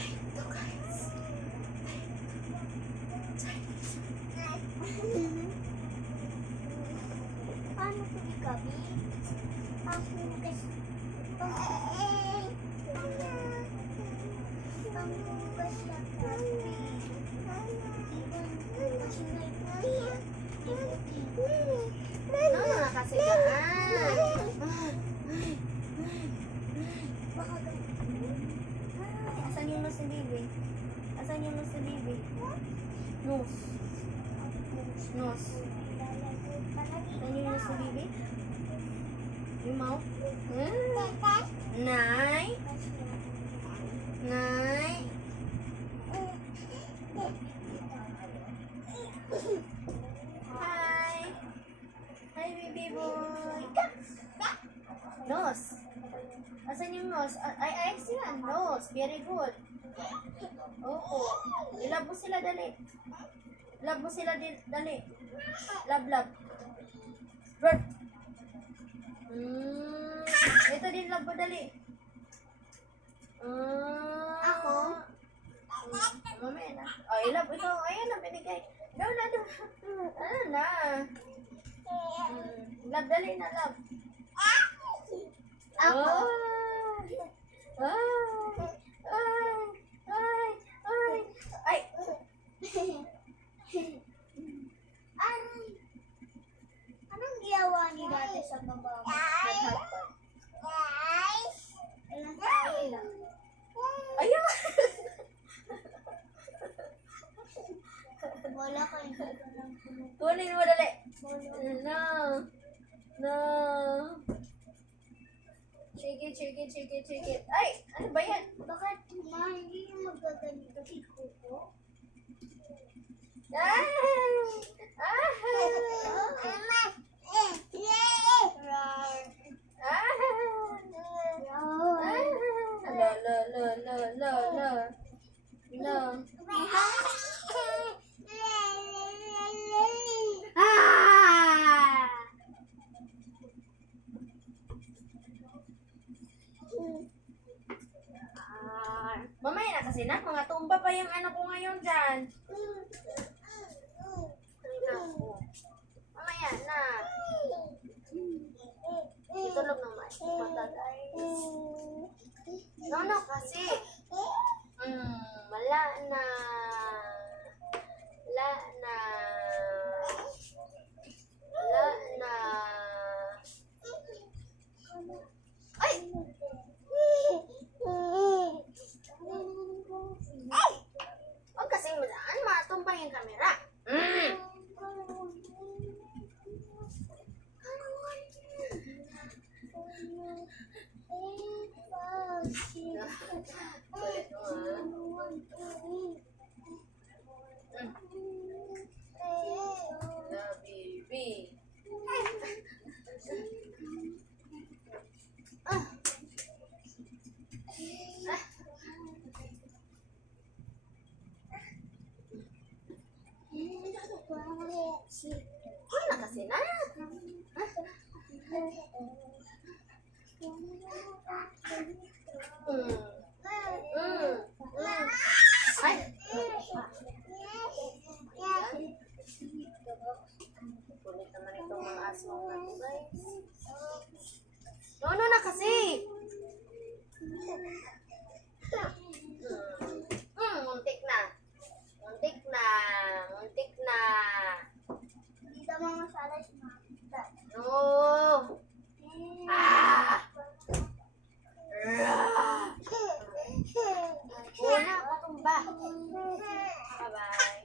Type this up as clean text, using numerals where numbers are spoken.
Ito guys. Paano ko ikabi? Panghugas. Panghugas na kabi. Kasi may puti. No, nakasigaan. Baka Asan yung nose ni baby? Asan yung nose ni baby? Nose. Nose. Asan yung nose ni baby? Yung mouth? Nay? Nay? Hi! Hi, baby boy! Nose. Asan yung nose? Ay, excellent. Nose. Very good. Oo. Ilab mo sila, dali. Love mo sila, dali. Love. Bird. Ito din, love mo, dali. Ako? Mamaya na. Oh, ilab. Ito, ayan na, binigay. Daw na. Ano na? Love, dali na, love. Ako? Ay! Anong ginawa ni dati sa baba mo? Naghatpad. Ilang tayo lang. Ayaw! Wala kayong gagawin. Kunin mo dali. No. Shake it. Ay! Ano ba yan? Bakit ma, hindi yung magaganito si Kuko? Ah! No. Mamaya na kasi na, mga tumba pa yung ano ko ngayon dyan. Mamaya na. Itulog naman. Mata guys. No, kasi. Wala na. Ay! Huwag kasing madaan, matumbang yung camera. Kulit mo na, baby. Ano na kasi na? Ay! Kulit naman itong mga aswang na ito, guys. No na kasi! Muntik na. Hindi naman masala si Mata. No! Una, patumba. Bye-bye.